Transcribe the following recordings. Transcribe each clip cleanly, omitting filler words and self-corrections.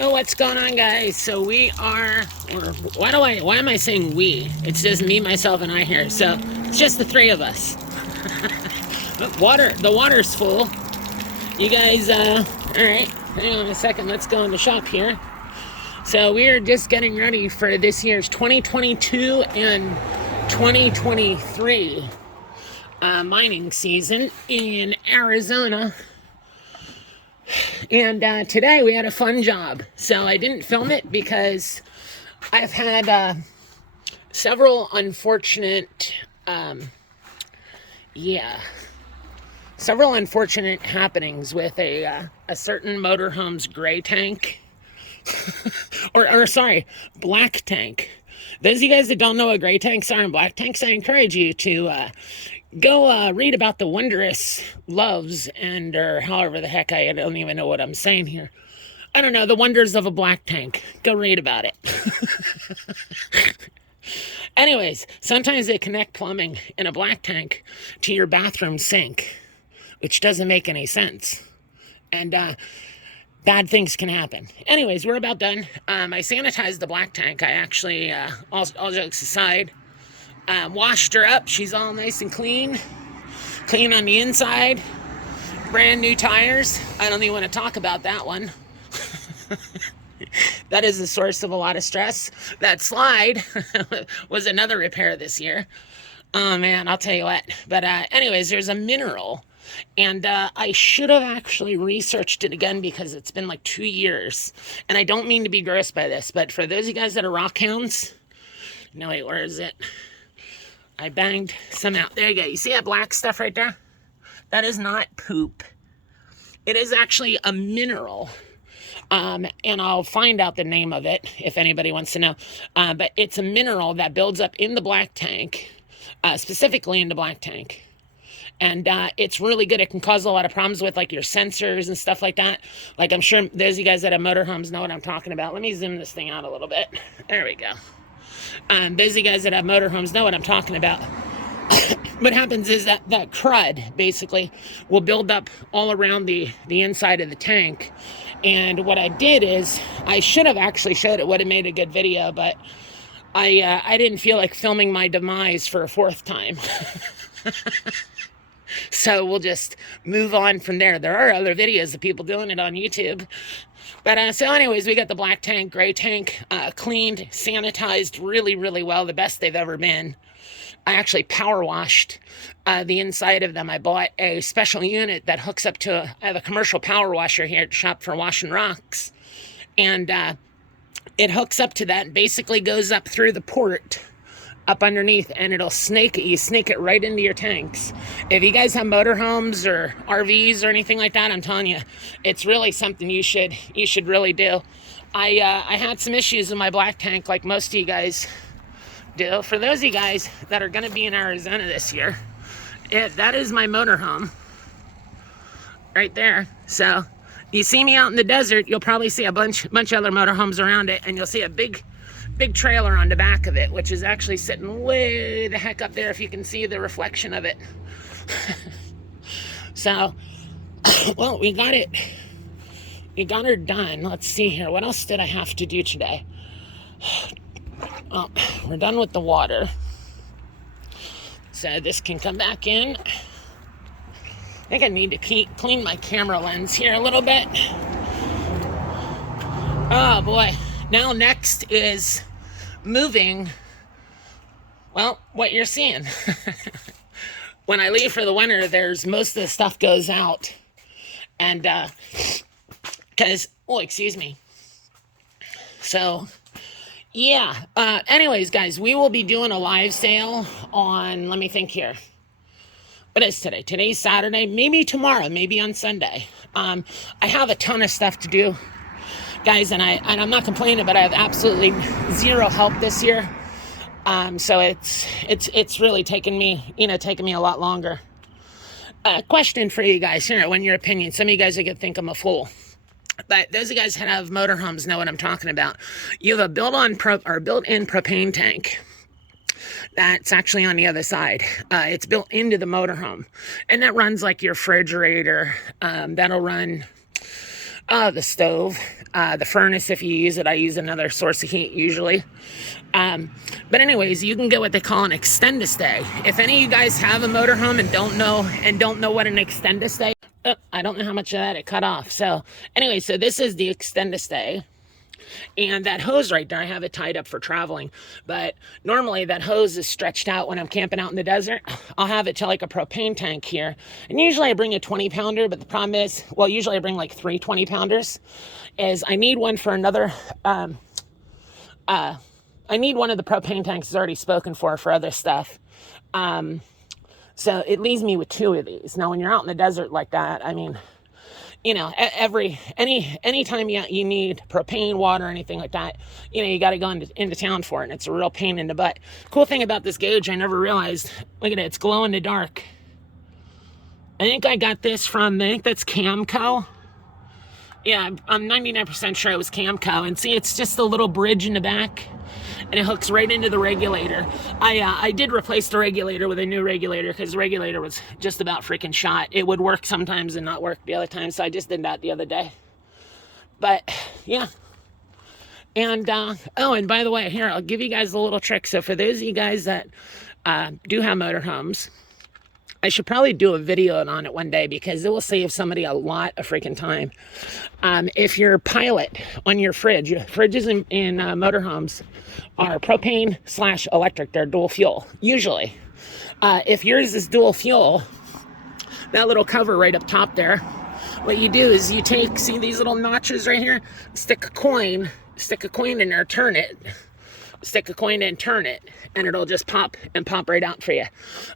Oh, what's going on, guys? So we are. Why am I saying we? It's just me, myself, and I here. So it's just the three of us. The water's full. You guys, all right. Hang on a second. Let's go in the shop here. So we are just getting ready for this year's 2022 and 2023 mining season in Arizona. And today we had a fun job. So I didn't film it because I've had several unfortunate, several unfortunate happenings with a certain motorhome's gray tank, or sorry, black tank. Those of you guys that don't know what gray tanks are and black tanks, I encourage you to go read about the wondrous loves and or however the heck, I don't even know what I'm saying here. I don't know, the wonders of a black tank. Go read about it. Anyways, sometimes they connect plumbing in a black tank to your bathroom sink, which doesn't make any sense. And bad things can happen. Anyways, we're about done. I sanitized the black tank. I actually, all jokes aside, washed her up. She's all nice and clean on the inside. Brand new tires. I don't even want to talk about that one. That is the source of a lot of stress. That slide was another repair this year. Oh man, I'll tell you what. But anyways, there's a mineral, and I should have actually researched it again because it's been like 2 years. And I don't mean to be gross by this, but for those of you guys that are rock hounds, no wait, where is it? I banged some out. There you go. You see that black stuff right there? That is not poop. It is actually a mineral. And I'll find out the name of it if anybody wants to know. But it's a mineral that builds up in the black tank, specifically in the black tank. And it's really good. It can cause a lot of problems with like your sensors and stuff like that. Like I'm sure those of you guys that have motorhomes know what I'm talking about. Let me zoom this thing out a little bit. There we go. Those of you guys that have motorhomes know what I'm talking about. What happens is that crud basically will build up all around the inside of the tank. And what I did is I should have actually showed it, would have made a good video, but I didn't feel like filming my demise for a fourth time. So we'll just move on from there. There are other videos of people doing it on YouTube. But so anyways, we got the black tank, gray tank, cleaned, sanitized really, really well. The best they've ever been. I actually power washed the inside of them. I bought a special unit that hooks up to I have a commercial power washer here at the shop for washing rocks. And it hooks up to that and basically goes up through the port up underneath, and it'll snake it right into your tanks. If you guys have motorhomes or RVs or anything like that, I'm telling you, it's really something you should really do. I had some issues with my black tank like most of you guys do. For those of you guys that are going to be in Arizona this year, that is my motorhome right there. So you see me out in the desert, you'll probably see a bunch of other motorhomes around it, and you'll see a big trailer on the back of it, which is actually sitting way the heck up there if you can see the reflection of it. So, well, we got her done. Let's see here. What else did I have to do today? Oh, we're done with the water. So this can come back in. I think I need to clean my camera lens here a little bit. Oh boy. Now next is moving, well, what you're seeing. When I leave for the winter, most of the stuff goes out. And, excuse me. So, yeah. Anyways, guys, we will be doing a live sale on, let me think here. What is today? Today's Saturday, maybe tomorrow, maybe on Sunday. I have a ton of stuff to do, guys, and I'm not complaining, but I have absolutely zero help this year. So it's really taken me a lot longer. Question for you guys here. In your opinion, some of you guys are gonna think I'm a fool, but those of you guys that have motorhomes know what I'm talking about. You have a built-in propane tank that's actually on the other side. It's built into the motorhome, and that runs like your refrigerator. That'll run the stove. The furnace, if you use it, I use another source of heat usually. But anyways, you can get what they call an extend-a-stay. If any of you guys have a motorhome and don't know what an extend-a-stay, I don't know how much of that it cut off. So anyway, so this is the extend-a-stay. And that hose right there, I have it tied up for traveling. But normally that hose is stretched out when I'm camping out in the desert. I'll have it to like a propane tank here. And usually I bring a 20-pounder, but the problem is, well, usually I bring like 3 20-pounders, is I need one for another, I need one of the propane tanks is already spoken for other stuff. So it leaves me with 2 of these. Now, when you're out in the desert like that, I mean, you know, anytime you need propane, water, anything like that, you know, you got to go into town for it, and it's a real pain in the butt. Cool thing about this gauge, I never realized, look at it, it's glow in the dark. I think I got this from, I think that's Camco. Yeah, I'm 99% sure it was Camco. And see, it's just a little bridge in the back, and it hooks right into the regulator. I did replace the regulator with a new regulator because the regulator was just about freaking shot. It would work sometimes and not work the other time, so I just did that the other day. But yeah. And oh, and by the way, here, I'll give you guys a little trick. So for those of you guys that do have motorhomes, I should probably do a video on it one day because it will save somebody a lot of freaking time. If your pilot on your fridges in motorhomes are propane/electric, they're dual fuel, usually. If yours is dual fuel, that little cover right up top there, what you do is you take, see these little notches right here, stick a coin in there, turn it, stick a coin in, turn it, and it'll just pop right out for you.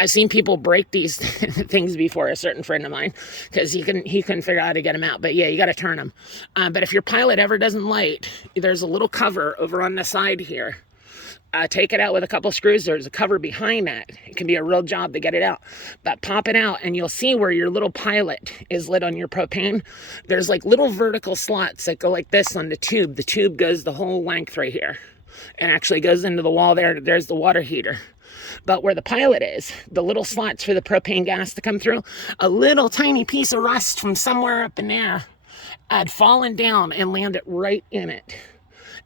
I've seen people break these things before, a certain friend of mine, because he couldn't figure out how to get them out. But yeah, you got to turn them. But if your pilot ever doesn't light, there's a little cover over on the side here. Take it out with a couple screws. There's a cover behind that. It can be a real job to get it out. But pop it out, and you'll see where your little pilot is lit on your propane. There's like little vertical slots that go like this on the tube. The tube goes the whole length right here, and actually goes into the wall there. There's the water heater. But where the pilot is, the little slots for the propane gas to come through, a little tiny piece of rust from somewhere up in there had fallen down and landed right in it.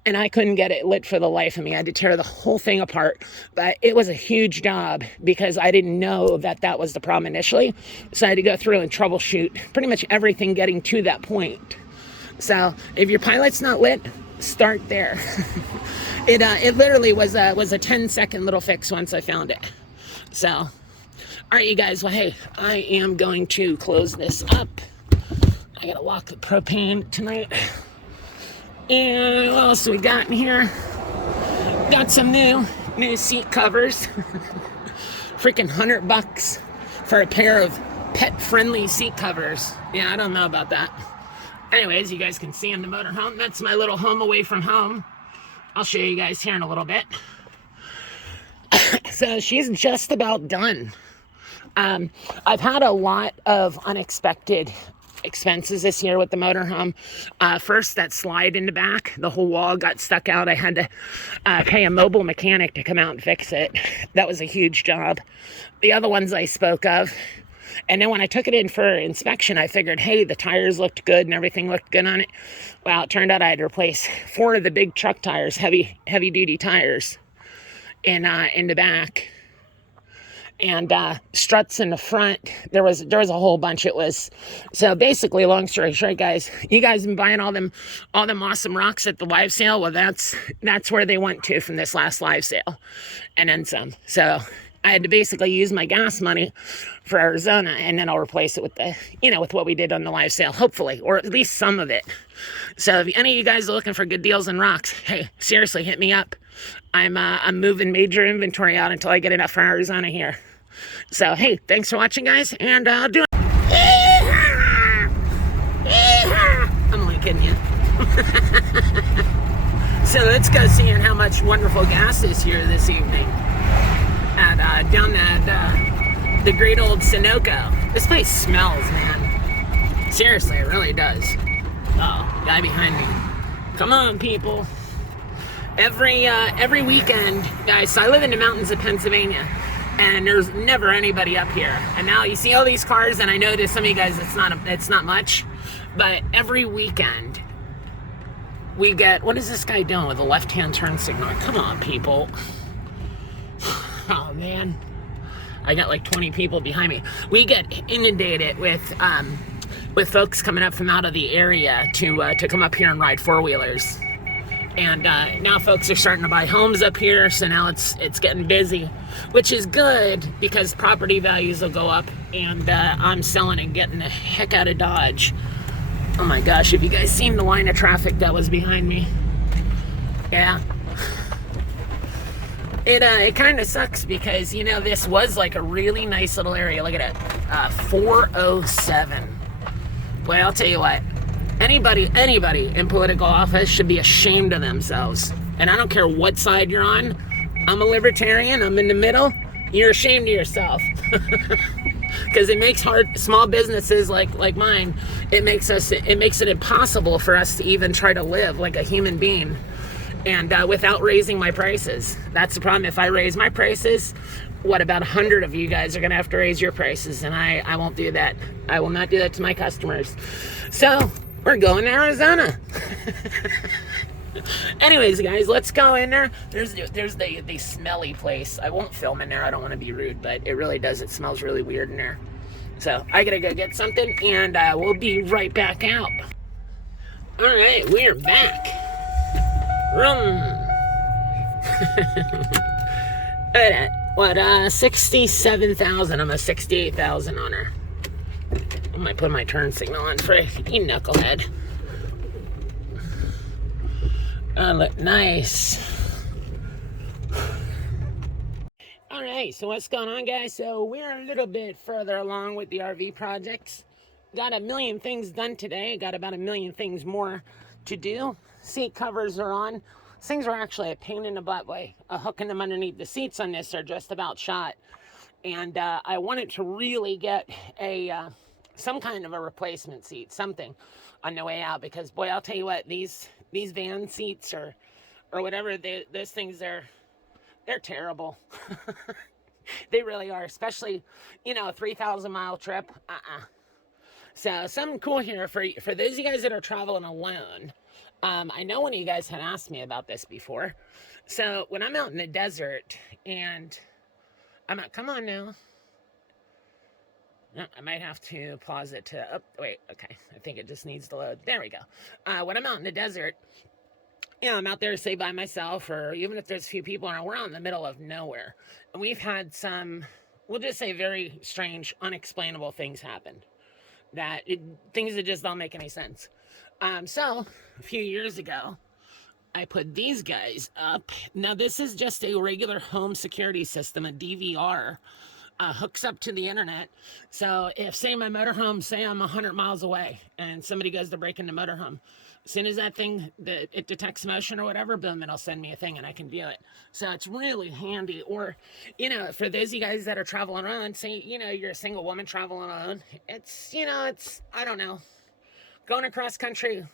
And I couldn't get it lit for the life of me. I had to tear the whole thing apart. But it was a huge job because I didn't know that was the problem initially. So I had to go through and troubleshoot pretty much everything getting to that point. So if your pilot's not lit, start there. It literally was a 10-second little fix once I found it. So, all right, you guys. Well, hey, I am going to close this up. I gotta lock the propane tonight. And what else we got in here? Got some new seat covers. Freaking $100 for a pair of pet-friendly seat covers. Yeah, I don't know about that. Anyways, you guys can see in the motorhome. That's my little home away from home. I'll show you guys here in a little bit. So she's just about done. I've had a lot of unexpected expenses this year with the motorhome. First, that slide in the back, the whole wall got stuck out. I had to pay a mobile mechanic to come out and fix it. That was a huge job. The other ones I spoke of. And then when I took it in for inspection, I figured, hey, the tires looked good and everything looked good on it. Well, it turned out I had to replace 4 of the big truck tires, heavy duty tires in the back. And struts in the front. There was a whole bunch. It was, so basically, long story short, guys, you guys been buying all them awesome rocks at the live sale. Well, that's where they went to from this last live sale, and then some. So I had to basically use my gas money for Arizona, and then I'll replace it with with what we did on the live sale, hopefully, or at least some of it. So if any of you guys are looking for good deals on rocks, hey, seriously, hit me up. I'm moving major inventory out until I get enough for Arizona here. So hey, thanks for watching, guys, and I'm only kidding you. So let's go see how much wonderful gas is here this evening at down at the great old Sunoco. This place smells, man. Seriously, it really does. Oh, guy behind me. Come on, people. Every weekend, guys, so I live in the mountains of Pennsylvania, and there's never anybody up here. And now you see all these cars, and I know to some of you guys it's not much, but every weekend we get, what is this guy doing with a left-hand turn signal? Come on, people. Oh, man. I got like 20 people behind me. We get inundated with folks coming up from out of the area to come up here and ride four-wheelers. And now folks are starting to buy homes up here, so now it's getting busy, which is good because property values will go up, and I'm selling and getting the heck out of Dodge. Oh my gosh, have you guys seen the line of traffic that was behind me? Yeah. It kind of sucks because, you know, this was like a really nice little area. Look at it. 407. Well, I'll tell you what. Anybody in political office should be ashamed of themselves. And I don't care what side you're on. I'm a libertarian. I'm in the middle. You're ashamed of yourself. Because it makes small businesses like mine, it makes it impossible for us to even try to live like a human being. And without raising my prices. That's the problem. If I raise my prices, what about 100 of you guys are going to have to raise your prices? And I won't do that. I will not do that to my customers. So we're going to Arizona. Anyways, guys, let's go in there. There's the smelly place. I won't film in there. I don't want to be rude, but it really does. It smells really weird in there. So I got to go get something, and we'll be right back out. All right, we're back. What, 67,000. I'm a 68,000 on her. I might put my turn signal on for you knucklehead. Look nice. All right, so what's going on, guys? So we're a little bit further along with the RV projects. Got a million things done today. Got about a million things more to do. Seat covers are on. Things are actually a pain in the butt. Hooking them underneath the seats on this are just about shot. And I wanted to really get some kind of a replacement seat, something on the way out, because boy, I'll tell you what, these van seats or whatever, those things, they're terrible. They really are, especially, you know, a 3,000-mile trip. So something cool here for those of you guys that are traveling alone. I know one of you guys had asked me about this before. So when I'm out in the desert and I'm out, come on now. No, I might have to pause it to, oh, wait, okay. I think it just needs to load. There we go. When I'm out in the desert, you know, I'm out there, say, by myself, or even if there's a few people around, we're out in the middle of nowhere. And we've had some, we'll just say, very strange, unexplainable things happen. Things that just don't make any sense. So, a few years ago, I put these guys up. Now, this is just a regular home security system, a DVR. Hooks up to the internet. So if, say, my motorhome, say I'm 100 miles away and somebody goes to break into the motorhome, as soon as it detects motion or whatever, boom, it'll send me a thing and I can view it. So it's really handy. Or, you know, for those of you guys that are traveling around, say, you know, you're a single woman traveling alone, it's, you know, I don't know, going across country,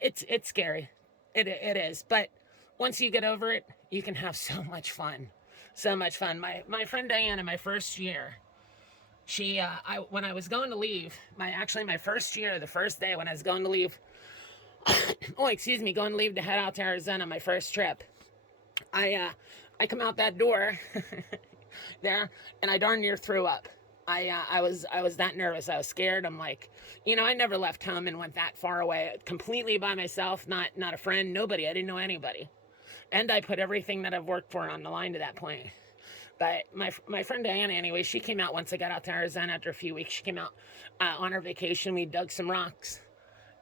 it's scary. It is. But once you get over it, you can have so much fun. So much fun. My friend Diana, my first year, when I was going to leave, my first year, the first day when I was going to leave, going to leave to head out to Arizona, my first trip, I come out that door there, and I darn near threw up. I was that nervous. I was scared. I'm like, you know, I never left home and went that far away, completely by myself, not a friend, nobody. I didn't know anybody. And I put everything that I've worked for on the line to that point. But my friend Diana, anyway, she came out once I got out to Arizona after a few weeks. She came out on her vacation. We dug some rocks.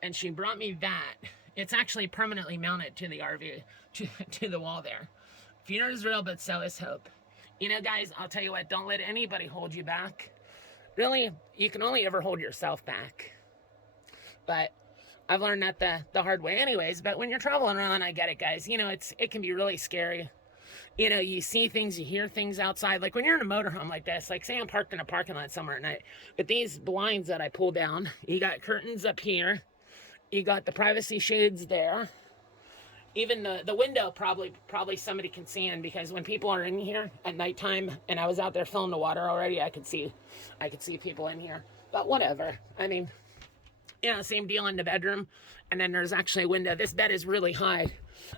And she brought me that. It's actually permanently mounted to the RV, to the wall there. Fear is real, but so is hope. You know, guys, I'll tell you what, don't let anybody hold you back. Really, you can only ever hold yourself back. But I've learned that the hard way anyways, but when you're traveling around, I get it, guys. You know, it can be really scary. You know, you see things, you hear things outside. Like when you're in a motorhome like this, like say I'm parked in a parking lot somewhere at night, with these blinds that I pull down, you got curtains up here, you got the privacy shades there. Even the window probably somebody can see in, because when people are in here at nighttime, and I was out there filling the water already, I could see people in here. But whatever. I mean, Yeah, same deal in the bedroom. And then there's actually a window. This bed is really high.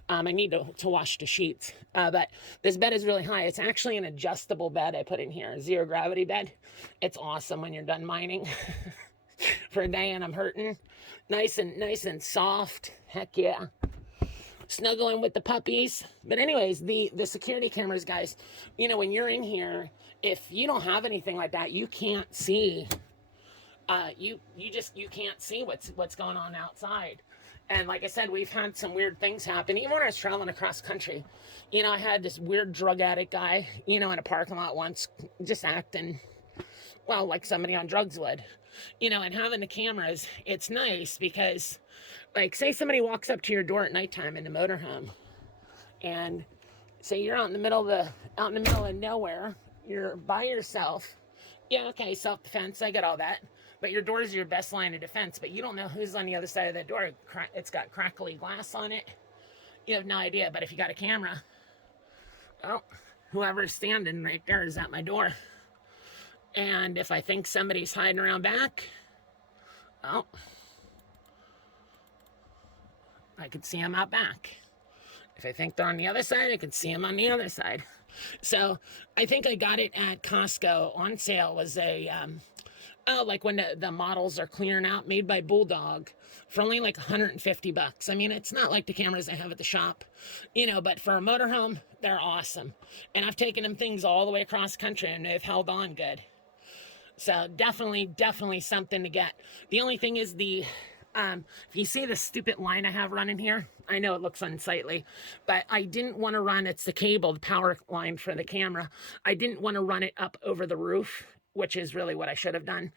I need to wash the sheets. But this bed is really high. It's actually an adjustable bed I put in here, a zero gravity bed. It's awesome when you're done mining for a day and I'm hurting. Nice and soft. Heck yeah. Snuggling with the puppies. But anyways, the security cameras, guys, you know, when you're in here, if you don't have anything like that, you can't see. You can't see what's going on outside. And like I said, we've had some weird things happen. Even when I was traveling across country, you know, I had this weird drug addict guy, you know, in a parking lot once, just acting, well, like somebody on drugs would, you know. And having the cameras, it's nice because, like, say somebody walks up to your door at nighttime in the motorhome, and say you're out in the middle of nowhere, you're by yourself. Yeah, okay, self-defense, I get all that. But your door is your best line of defense, but you don't know who's on the other side of that door. It's got crackly glass on it. You have no idea, but if you got a camera, well, whoever's standing right there is at my door. And if I think somebody's hiding around back, well, I could see them out back. If I think they're on the other side, I can see them on the other side. So I think I got it at Costco on sale. Was a like when the models are clearing out, made by Bulldog, for only like $150. I mean, it's not like the cameras I have at the shop, you know, but for a motorhome, they're awesome. And I've taken them things all the way across country and they've held on good. So definitely something to get. The only thing is if you see the stupid line I have running here, I know it looks unsightly, but I didn't want to run, it's the cable, the power line for the camera. I didn't want to run it up over the roof, which is really what I should have done.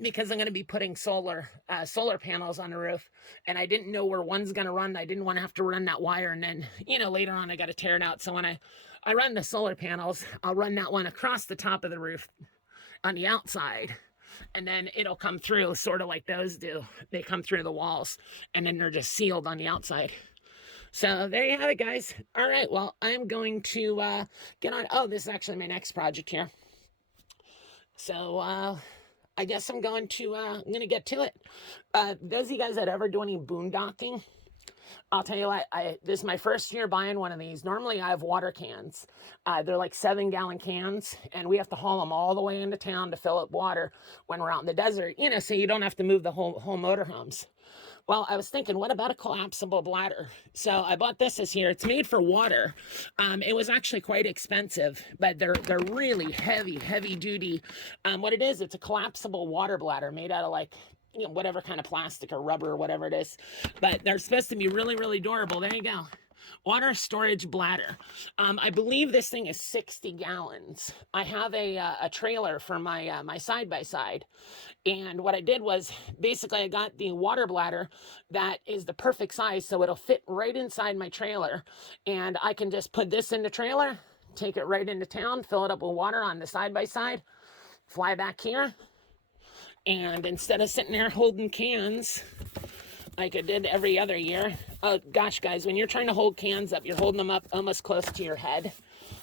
Because I'm going to be putting solar panels on the roof, and I didn't know where one's going to run. I didn't want to have to run that wire, and then, you know, later on I got to tear it out. So when I run the solar panels, I'll run that one across the top of the roof on the outside, and then it'll come through sort of like those do. They come through the walls, and then they're just sealed on the outside. So there you have it, guys. All right, well, I'm going to get on. Oh, this is actually my next project here. So I guess I'm going to get to it. Those of you guys that ever do any boondocking, I'll tell you what, this is my first year buying one of these. Normally I have water cans. They're like 7-gallon cans, and we have to haul them all the way into town to fill up water when we're out in the desert, you know, so you don't have to move the whole motorhomes. Well, I was thinking, what about a collapsible bladder? So I bought this year. It's made for water. It was actually quite expensive, but they're really heavy duty. What it is, it's a collapsible water bladder made out of, like, you know, whatever kind of plastic or rubber or whatever it is. But they're supposed to be really durable. There you go. Water storage bladder. I believe this thing is 60 gallons. I have a trailer for my side-by-side. And what I did was, basically, I got the water bladder that is the perfect size, so it'll fit right inside my trailer. And I can just put this in the trailer, take it right into town, fill it up with water on the side-by-side, fly back here. And instead of sitting there holding cans like I did every other year. Oh gosh, guys, when you're trying to hold cans up, you're holding them up almost close to your head.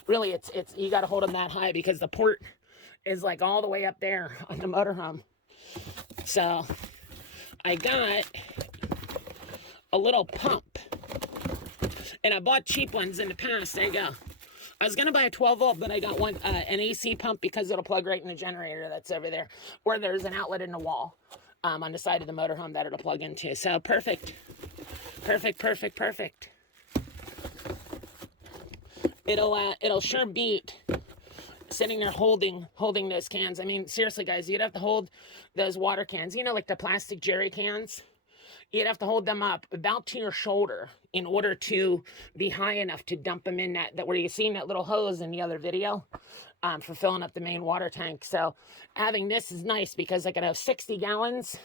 Really, it's you got to hold them that high because the port is like all the way up there on the motorhome. So I got a little pump, and I bought cheap ones in the past. There you go. I was going to buy a 12 volt, but I got one, an AC pump, because it'll plug right in the generator that's over there, where there's an outlet in the wall on the side of the motorhome that it'll plug into. So perfect. It'll sure beat sitting there holding those cans. I mean, seriously, guys, you'd have to hold those water cans, you know, like the plastic jerry cans. You'd have to hold them up about to your shoulder in order to be high enough to dump them in that where you seen that little hose in the other video for filling up the main water tank. So having this is nice because I can have 60 gallons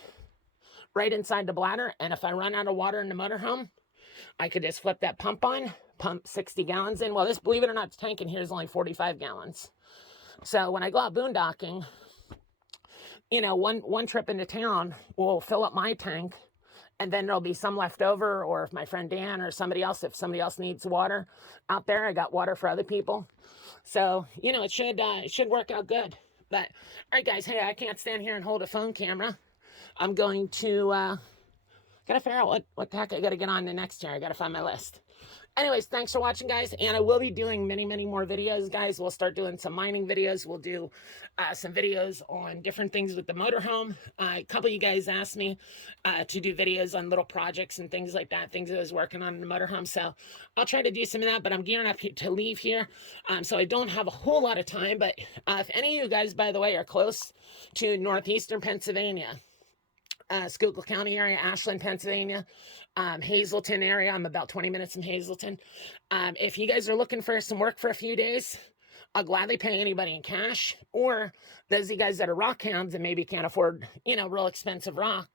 right inside the bladder. And if I run out of water in the motorhome, I could just flip that pump on, pump 60 gallons in. Well, this, believe it or not, the tank in here is only 45 gallons. So when I go out boondocking, you know, one trip into town will fill up my tank, and then there'll be some left over, or if my friend Dan or somebody else, if somebody else needs water out there, I got water for other people. So, you know, it should work out good. But, all right, guys, hey, I can't stand here and hold a phone camera. I'm going to gotta figure out what tack I gotta get on the next year. I gotta find my list. Anyways, thanks for watching, guys. And I will be doing many more videos, guys. We'll start doing some mining videos. We'll do some videos on different things with the motorhome. A couple of you guys asked me to do videos on little projects and things like that, things I was working on in the motorhome. So I'll try to do some of that, but I'm gearing up to leave here. So I don't have a whole lot of time. But if any of you guys, by the way, are close to northeastern Pennsylvania, Schuylkill County area, Ashland, Pennsylvania, Hazleton area. I'm about 20 minutes from Hazleton. If you guys are looking for some work for a few days, I'll gladly pay anybody in cash. Or those of you guys that are rock hounds and maybe can't afford, real expensive rock,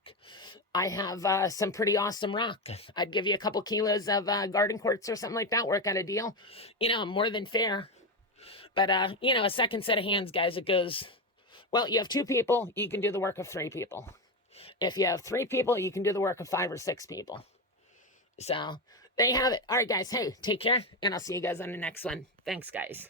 I have some pretty awesome rock. I'd give you a couple kilos of garden quartz or something like that, work out a deal. More than fair. But, a second set of hands, guys, it goes, well, you have 2 people, you can do the work of 3 people. If you have 3 people, you can do the work of 5 or 6 people. So there you have it. All right, guys. Hey, take care, and I'll see you guys on the next one. Thanks, guys.